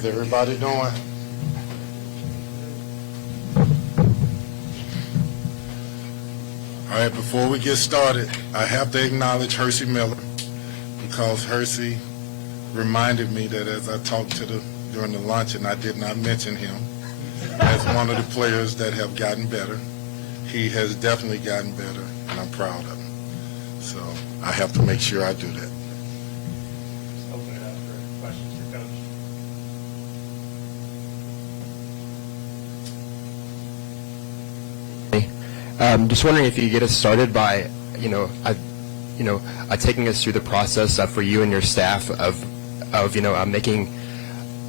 How's everybody doing? All right, before we get started, I have to acknowledge Hersey Miller because Hersey reminded me that as I talked to during the luncheon, I did not mention him as one of the players that have gotten better. He has definitely gotten better, and I'm proud of him. So I have to make sure I do that. Open it up for questions for Coach. Just wondering if you could get us started by, taking us through the process for you and your staff of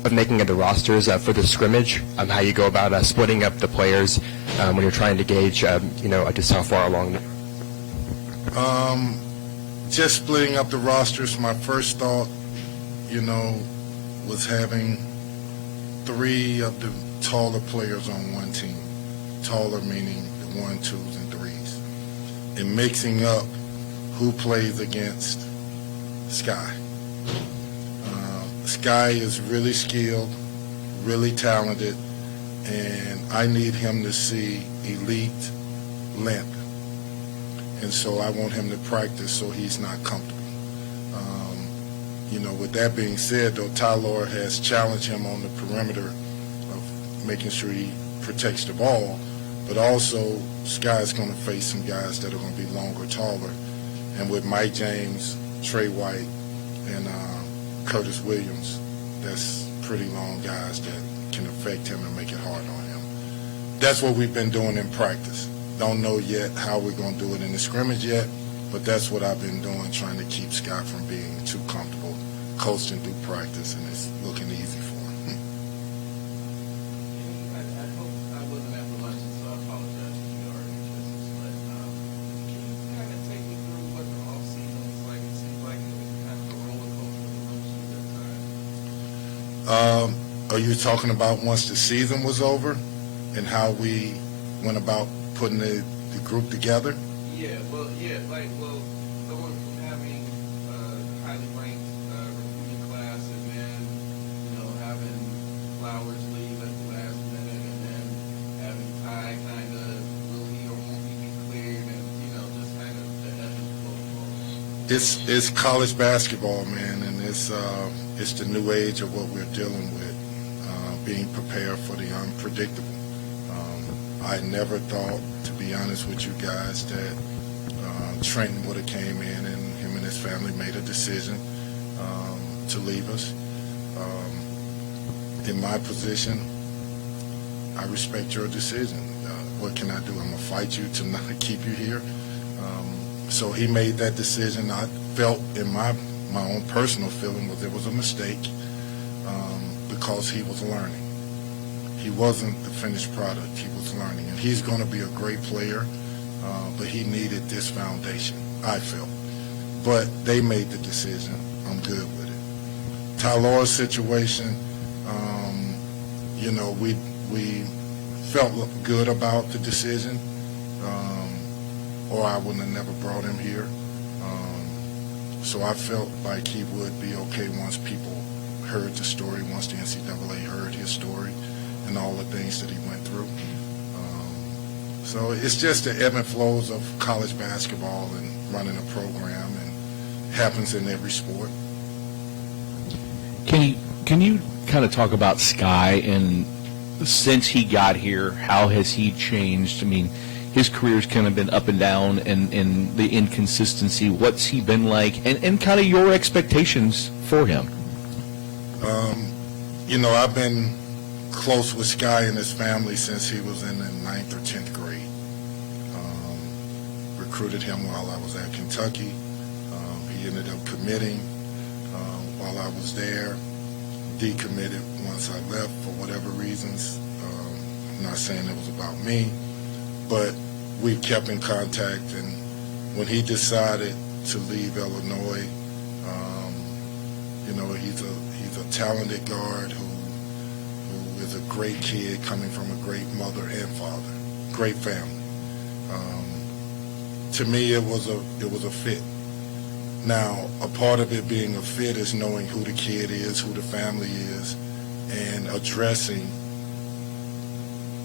making the rosters for the scrimmage, how you go about splitting up the players when you're trying to gauge, just how far along. Just splitting up the rosters, my first thought, was having 3 of the taller players on one team. Taller meaning the 1, 2s, and 3s. And mixing up who plays against Sky. Sky is really skilled, really talented, and I need him to see elite length. And so I want him to practice so he's not comfortable. With that being said, though, Tyler has challenged him on the perimeter of making sure he protects the ball, but also Sky's going to face some guys that are going to be longer, taller. And with Mike James, Trey White, and Curtis Williams, that's pretty long guys that can affect him and make it hard on him. That's what we've been doing in practice. Don't know yet how we're going to do it in the scrimmage yet, but that's what I've been doing, trying to keep Scott from being too comfortable coasting through practice, and it's looking easy for him. I hope I wasn't at the luncheon, so I apologize if you already addressed this, but can you kind of take me through what the offseason was like? It seems like it was kind of a roller coaster with the Roosters at times. Are you talking about once the season was over and how we went about putting the group together? Going from having a highly ranked recruiting class and then, having Flowers leave at the last minute and then having Ty kind of will he or won't he be cleared and, just kind of the ebb and flow. It's college basketball, man, and it's the new age of what we're dealing with, being prepared for the unpredictable. I never thought, to be honest with you guys, that Trenton would have came in and him and his family made a decision to leave us. In my position, I respect your decision. What can I do? I'm going to fight you to not keep you here. So he made that decision. I felt in my own personal feeling was it was a mistake because he was learning. He wasn't the finished product. He was learning. And he's going to be a great player, but he needed this foundation, I felt. But they made the decision. I'm good with it. Tyler's situation, we felt good about the decision, or I wouldn't have never brought him here. So I felt like he would be okay once people heard the story, once the NCAA heard his story and all the things that he went through. So it's just the ebb and flows of college basketball and running a program, and happens in every sport. Can you kind of talk about Sky, and since he got here, how has he changed? I mean, his career's kind of been up and down, and the inconsistency. What's he been like, and kind of your expectations for him? I've been close with Sky and his family since he was in the 9th or 10th grade. Recruited him while I was at Kentucky. He ended up committing while I was there, decommitted once I left for whatever reasons. I'm not saying it was about me, but we've kept in contact, and when he decided to leave Illinois, he's a talented guard who is a great kid coming from a great mother and father, great family. To me, it was a fit. Now, a part of it being a fit is knowing who the kid is, who the family is, and addressing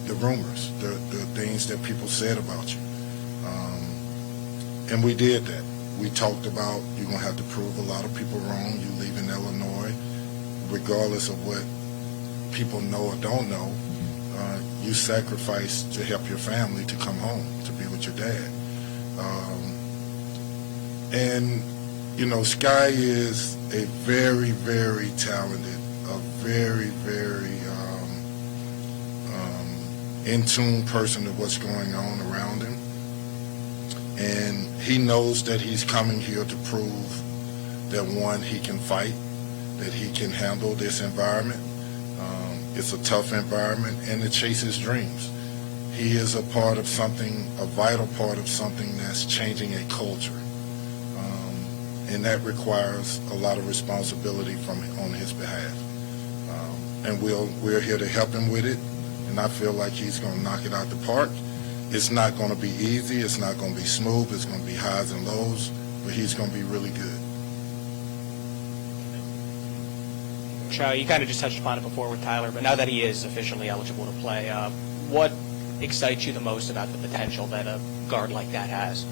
the rumors, the things that people said about you. And we did that. We talked about you're going to have to prove a lot of people wrong. You leave in Illinois, regardless of what people know or don't know, you sacrifice to help your family to come home, to be with your dad. And, you know, Sky is a very, very talented, a very, very in tune person to what's going on around him. And he knows that he's coming here to prove that, one, he can fight, that he can handle this environment. It's a tough environment, and to chase his dreams. He is a part of something, a vital part of something that's changing a culture. And that requires a lot of responsibility on his behalf. And we're here to help him with it, and I feel like he's going to knock it out the park. It's not going to be easy. It's not going to be smooth. It's going to be highs and lows, but he's going to be really good. Chow, you kind of just touched upon it before with Tyler, but now that he is officially eligible to play, what excites you the most about the potential that a guard like that has?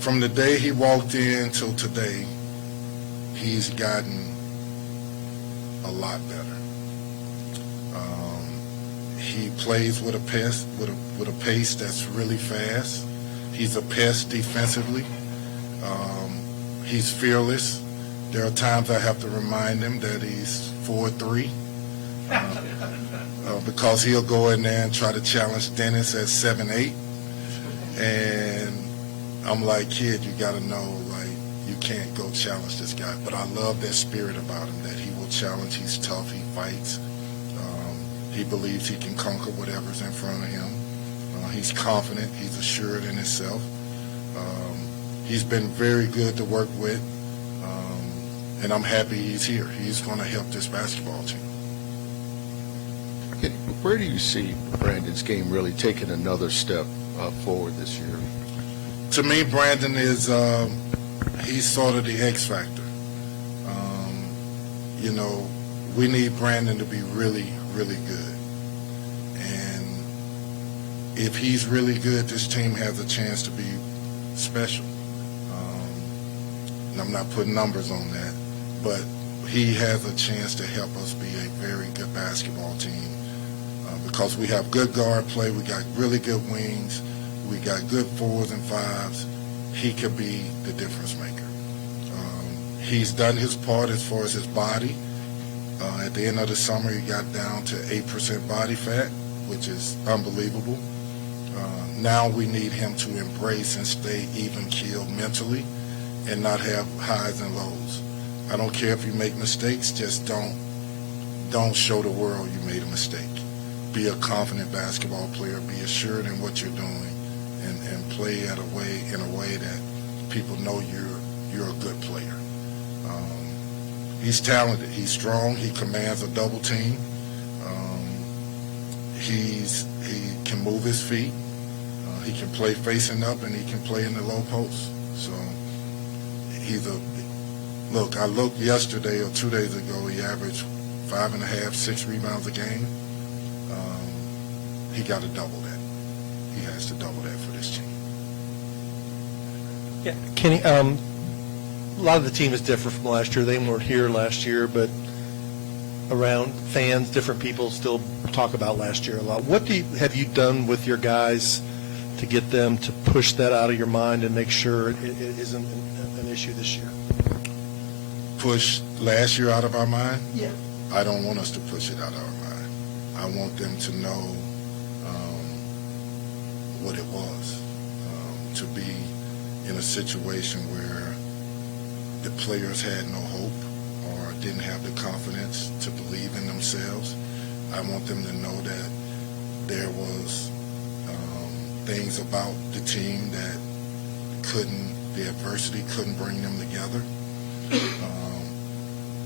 From the day he walked in till today, he's gotten a lot better. He plays with a pace that's really fast. He's a pest defensively. He's fearless. There are times I have to remind him that he's 4'3", because he'll go in there and try to challenge Dennis at 7'8", and I'm like, kid, you got to know, like, you can't go challenge this guy. But I love that spirit about him, that he will challenge. He's tough. He fights. He believes he can conquer whatever's in front of him. He's confident. He's assured in himself. He's been very good to work with, and I'm happy he's here. He's going to help this basketball team. Where do you see Brandon's game really taking another step forward this year? To me, Brandon is he's sort of the X factor. You know, we need Brandon to be really, really good. And if he's really good, this team has a chance to be special. And I'm not putting numbers on that, but he has a chance to help us be a very good basketball team because we have good guard play, we got really good wings, we got good 4s and 5s. He could be the difference maker. He's done his part as far as his body. At the end of the summer, he got down to 8% body fat, which is unbelievable. Now we need him to embrace and stay even-keeled mentally and not have highs and lows. I don't care if you make mistakes, just don't show the world you made a mistake. Be a confident basketball player, be assured in what you're doing, and play in a way that people know you're a good player. He's talented. He's strong. He commands a double team. He can move his feet. He can play facing up, and he can play in the low post. So look, I looked yesterday or 2 days ago, he averaged 5.5, 6 rebounds a game. He got to double that. He has to double that for this team. Yeah, Kenny, a lot of the team is different from last year. They weren't here last year, but around fans, different people still talk about last year a lot. What have you done with your guys to get them to push that out of your mind and make sure it isn't an issue this year? Push last year out of our mind? Yeah. I don't want us to push it out of our mind. I want them to know what it was, to be in a situation where the players had no hope or didn't have the confidence to believe in themselves. I want them to know that there was things about the team that the adversity couldn't bring them together.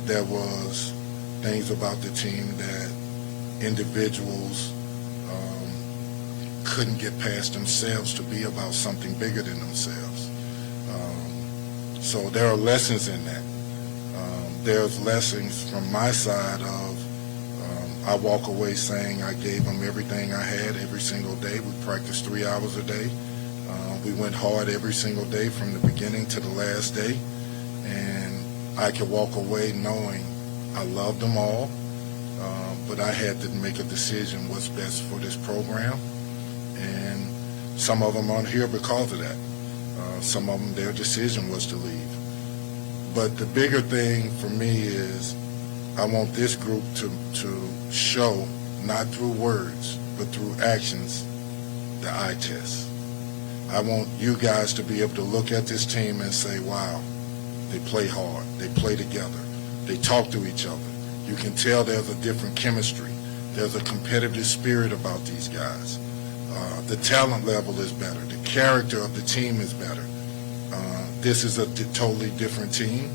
There was things about the team that individuals couldn't get past themselves to be about something bigger than themselves. So there are lessons in that. There's lessons from my side of I walk away saying I gave them everything I had every single day. We practiced 3 hours a day. We went hard every single day from the beginning to the last day. And I could walk away knowing I loved them all, but I had to make a decision what's best for this program. And some of them aren't here because of that. Some of them, their decision was to leave. But the bigger thing for me is I want this group to show, not through words, but through actions, the eye test. I want you guys to be able to look at this team and say, wow, they play hard, they play together, they talk to each other. You can tell there's a different chemistry. There's a competitive spirit about these guys. The talent level is better. The character of the team is better. This is a totally different team.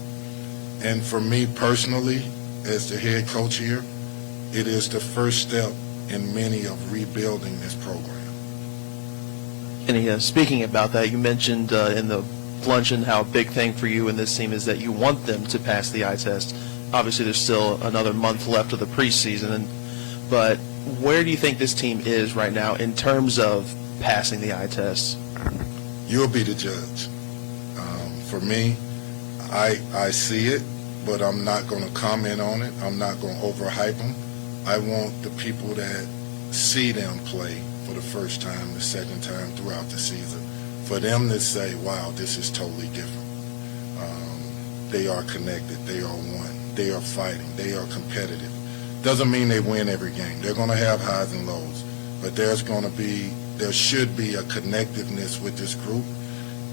And for me personally, as the head coach here, it is the first step in many of rebuilding this program. And speaking about that, you mentioned in the luncheon how a big thing for you and this team is that you want them to pass the eye test. Obviously, there's still another month left of the preseason, but where do you think this team is right now in terms of passing the eye test? You'll be the judge. For me, I see it, but I'm not going to comment on it. I'm not going to overhype them. I want the people that see them play for the first time, the second time throughout the season, for them to say, wow, this is totally different. They are connected. They are one. They are fighting. They are competitive. Doesn't mean they win every game. They're going to have highs and lows, but there should be a connectiveness with this group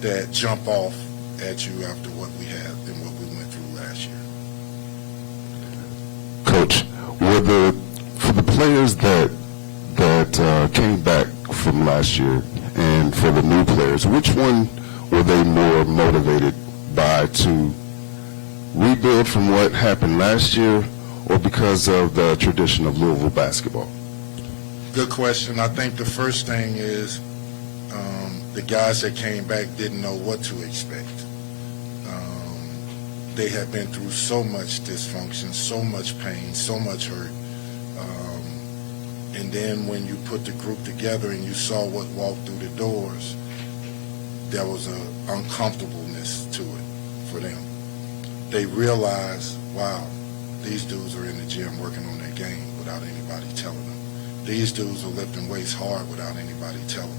that jump off at you after what we had and what we went through last year. Coach, for the players that came back from last year and for the new players, which one were they more motivated by, to rebuild from what happened last year or because of the tradition of Louisville basketball? Good question. I think the first thing is the guys that came back didn't know what to expect. They had been through so much dysfunction, so much pain, so much hurt. And then when you put the group together and you saw what walked through the doors, there was an uncomfortableness to it for them. They realized, wow, these dudes are in the gym working on their game without anybody telling them. These dudes are lifting weights hard without anybody telling them.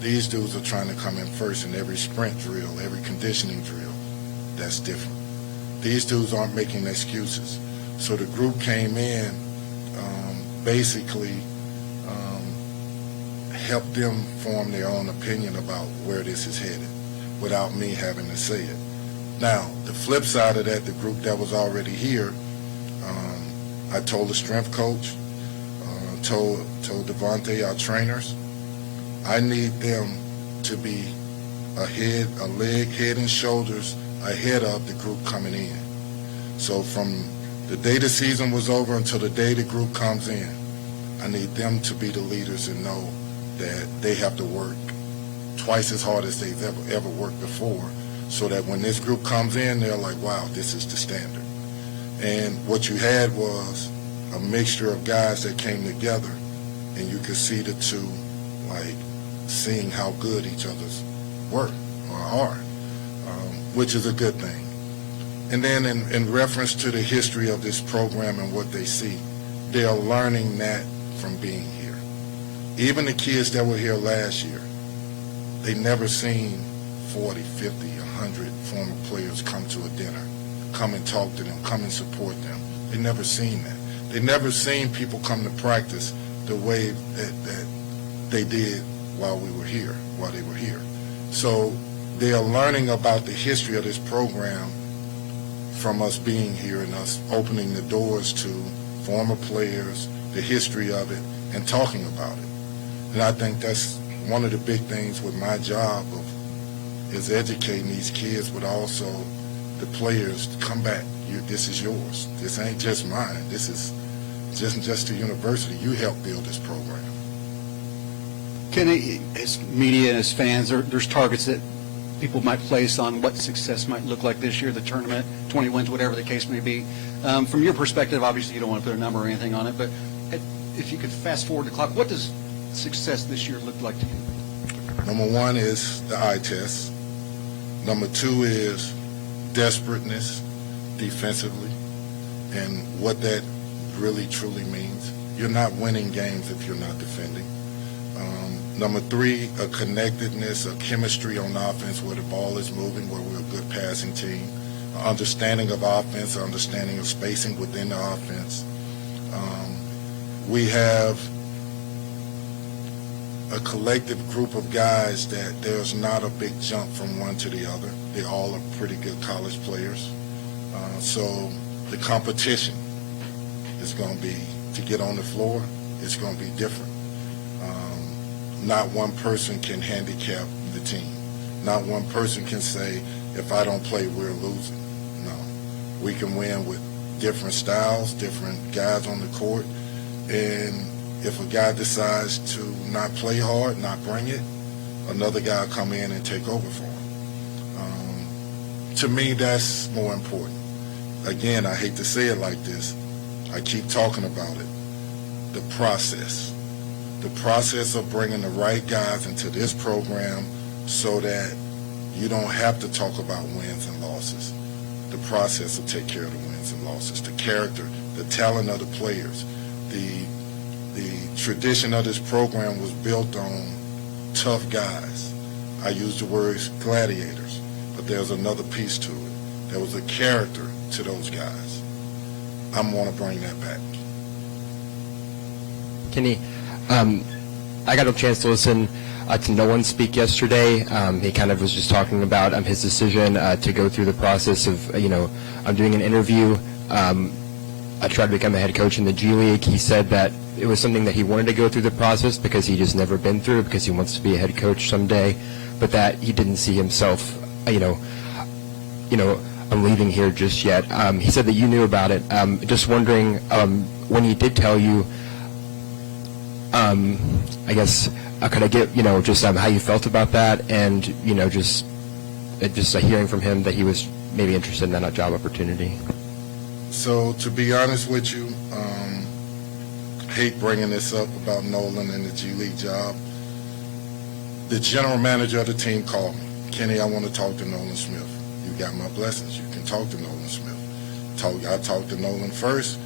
These dudes are trying to come in first in every sprint drill, every conditioning drill. That's different. These dudes aren't making excuses. So the group came in, basically helped them form their own opinion about where this is headed without me having to say it. Now, the flip side of that, the group that was already here, I told the strength coach, told Devontae, our trainers, I need them to be head and shoulders ahead of the group coming in. So from the day the season was over until the day the group comes in, I need them to be the leaders and know that they have to work twice as hard as they've ever worked before, so that when this group comes in, they're like, wow, this is the standard. And what you had was a mixture of guys that came together, and you could see the two, like, seeing how good each other's were or are, which is a good thing. And then in reference to the history of this program and what they see, they are learning that from being here. Even the kids that were here last year, they never seen 40, 50, 100 former players come to a dinner, come and talk to them, come and support them. They never seen that. They never seen people come to practice the way that they did while they were here. So they are learning about the history of this program from us being here and us opening the doors to former players, the history of it, and talking about it. And I think that's one of the big things with my job is educating these kids, but also the players to come back. This is yours. This ain't just mine. This is just the university. You helped build this program. Kenny, as media and as fans, there's targets that people might place on what success might look like this year, the tournament, 20 wins, whatever the case may be. From your perspective, obviously you don't want to put a number or anything on it, but at if you could fast forward the clock, what does success this year look like to you? Number one is the eye test. Number two is desperateness defensively, and what that really truly means. You're not winning games if you're not defending. Number three, a connectedness, a chemistry on offense where the ball is moving, where we're a good passing team, an understanding of offense, an understanding of spacing within the offense. We have a collective group of guys that there's not a big jump from one to the other. They all are pretty good college players. So the competition is going to be, to get on the floor, it's going to be different. Not one person can handicap the team. Not one person can say, if I don't play, we're losing. No. We can win with different styles, different guys on the court, and if a guy decides to not play hard, not bring it, another guy will come in and take over for him. To me, that's more important. Again, I hate to say it like this. I keep talking about it. The process. The process of bringing the right guys into this program so that you don't have to talk about wins and losses. The process will take care of the wins and losses. The character, the talent of the players. The tradition of this program was built on tough guys. I use the words gladiators, but there's another piece to it. There was a character to those guys. I'm going to bring that back. Kenny, I got a chance to listen to Nolan speak yesterday. He kind of was just talking about his decision to go through the process of, doing an interview. I tried to become a head coach in the G League. He said that it was something that he wanted to go through the process because he just never been through it, because he wants to be a head coach someday, but that he didn't see himself, I'm leaving here just yet. He said that you knew about it. Just wondering, when he did tell you, I guess, could I get, just how you felt about that, and, just hearing from him that he was maybe interested in that job opportunity? So, to be honest with you, hate bringing this up about Nolan and the G League job. The general manager of the team called me. Kenny, I want to talk to Nolan Smith. You got my blessings. You can talk to Nolan Smith. I talked to Nolan first.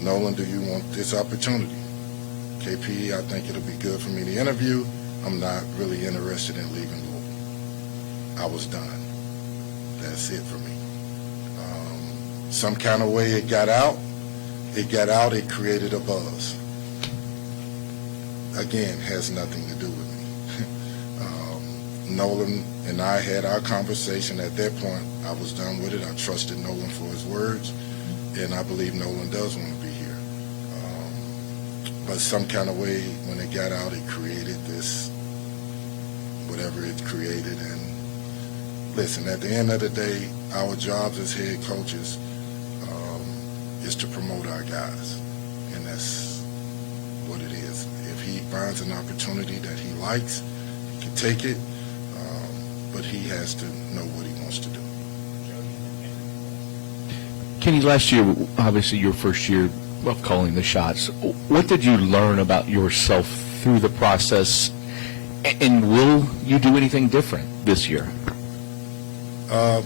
Nolan, do you want this opportunity? KP, I think it'll be good for me to interview. I'm not really interested in leaving Louisville. I was done. That's it for me. Some kind of way it got out. It created a buzz. Again, has nothing to do with me. Nolan and I had our conversation. At that point, I was done with it. I trusted Nolan for his words, and I believe Nolan does want to be here. But some kind of way, when it got out, it created this, whatever it created. And listen, at the end of the day, our jobs as head coaches is to promote our guys, and that's what it is. If he finds an opportunity that he likes, he can take it, but he has to know what he wants to do. Kenny, last year, obviously your first year of calling the shots, what did you learn about yourself through the process, and will you do anything different this year?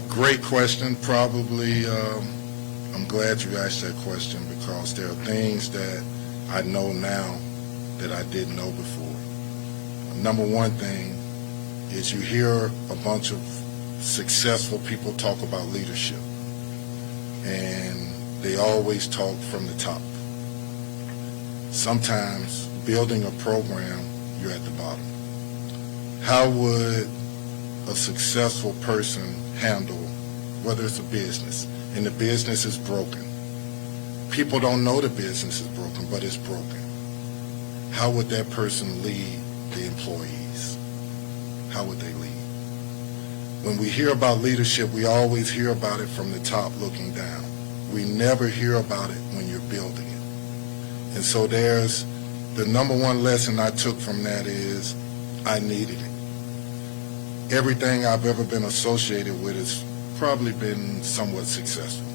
Great question. Probably, I'm glad you asked that question, because there are things that I know now that I didn't know before. Number one thing is you hear a bunch of successful people talk about leadership, and they always talk from the top. Sometimes building a program, you're at the bottom. How would a successful person handle, whether it's a business, and the business is broken? People don't know the business is broken, but it's broken. How would that person lead the employees? How would they lead? When we hear about leadership, we always hear about it from the top looking down. We never hear about it when you're building it. And so there's the number one lesson I took from that is I needed it. Everything I've ever been associated with has probably been somewhat successful.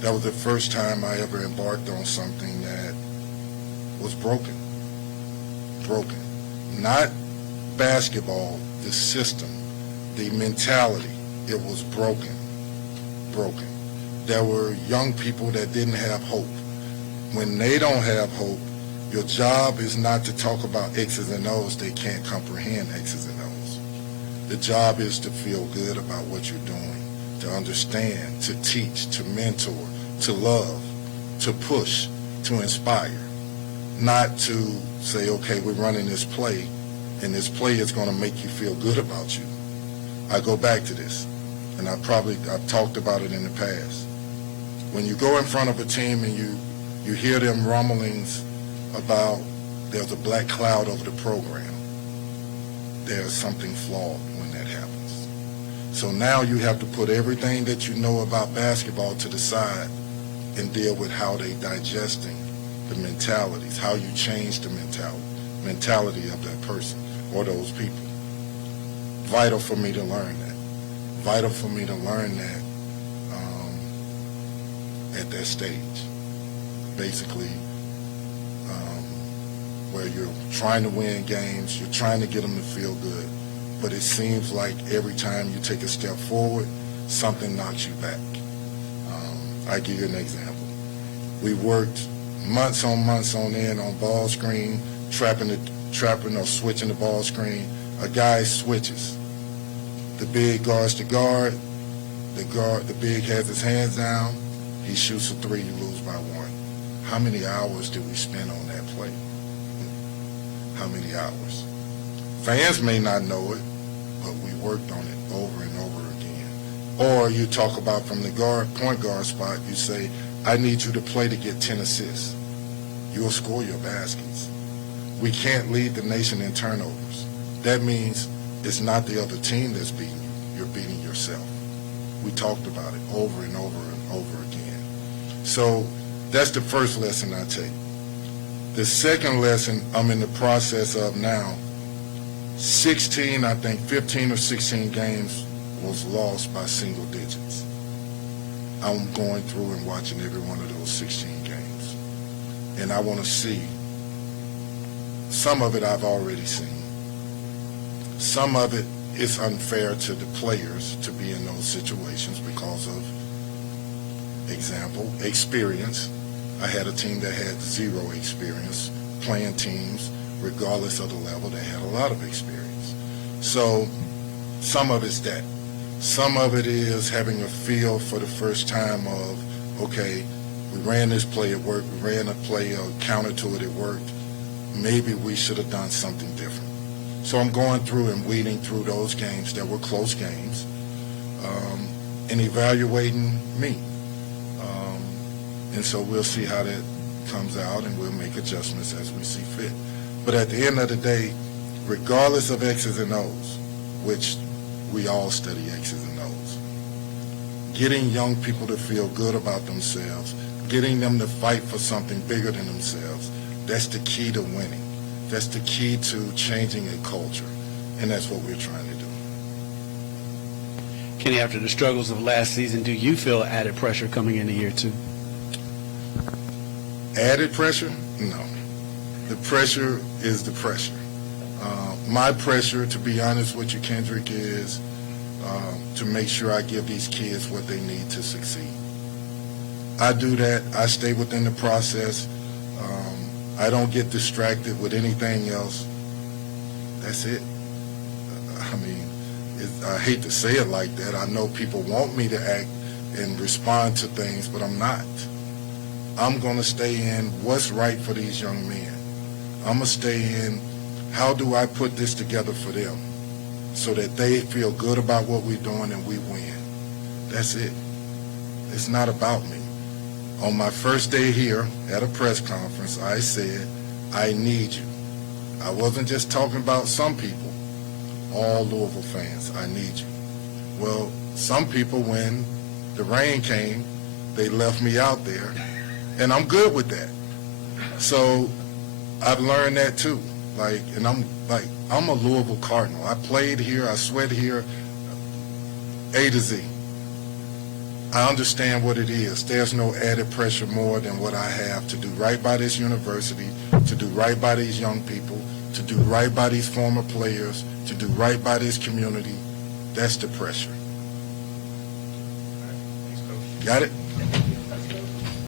That was the first time I ever embarked on something that was broken. Broken. Not basketball, the system, the mentality. It was broken. Broken. There were young people that didn't have hope. When they don't have hope, your job is not to talk about X's and O's. They can't comprehend X's and O's. The job is to feel good about what you're doing, to understand, to teach, to mentor, to love, to push, to inspire. Not to say, okay, we're running this play, and this play is going to make you feel good about you. I go back to this, and I've talked about it in the past. When you go in front of a team and you hear them rumblings about there's a black cloud over the program, there's something flawed when that happens. So now you have to put everything that you know about basketball to the side and deal with how they digesting the mentalities, how you change the mentality of that person or those people. Vital for me to learn that. Vital for me to learn that at that stage. Basically, where you're trying to win games, you're trying to get them to feel good, but it seems like every time you take a step forward, something knocks you back. I'll give you an example. We worked months on end on ball screen, trapping or switching the ball screen. A guy switches. The big guards the guard. The big has his hands down. He shoots a three, you lose by one. How many hours did we spend on that play? How many hours? Fans may not know it, but we worked on it over and over again. Or you talk about from the point guard spot, you say, I need you to play to get 10 assists. You'll score your baskets. We can't lead the nation in turnovers. That means it's not the other team that's beating you. You're beating yourself. We talked about it over and over and over again. So that's the first lesson I take. The second lesson I'm in the process of now, 15 or 16 games was lost by single digits. I'm going through and watching every one of those 16 games. And I want to see. Some of it I've already seen. Some of it is unfair to the players to be in those situations because of, example, experience. I had a team that had zero experience playing teams, regardless of the level. They had a lot of experience. So some of it's that. Some of it is having a feel for the first time of, okay, we ran this play, it worked. We ran a play, a counter to it, it worked. Maybe we should have done something different. So I'm going through and weeding through those games that were close games and evaluating me. And so we'll see how that comes out, and we'll make adjustments as we see fit. But at the end of the day, regardless of X's and O's, which we all study X's and O's, getting young people to feel good about themselves, getting them to fight for something bigger than themselves, that's the key to winning. That's the key to changing a culture, and that's what we're trying to do. Kenny, after the struggles of last season, do you feel added pressure coming into year two? Added pressure? No. The pressure is the pressure. My pressure, to be honest with you, Kendrick, is to make sure I give these kids what they need to succeed. I do that. I stay within the process. I don't get distracted with anything else. That's it. I mean, I hate to say it like that. I know people want me to act and respond to things, but I'm not. I'm going to stay in what's right for these young men. I'm going to stay in how do I put this together for them so that they feel good about what we're doing and we win. That's it. It's not about me. On my first day here at a press conference, I said, I need you. I wasn't just talking about some people, all Louisville fans. I need you. Well, some people, when the rain came, they left me out there, and I'm good with that. So I've learned that too. I'm a Louisville Cardinal. I played here, I sweat here, A to Z. I understand what it is. There's no added pressure more than what I have to do right by this university, to do right by these young people, to do right by these former players, to do right by this community. That's the pressure. Thanks, Coach. Got it?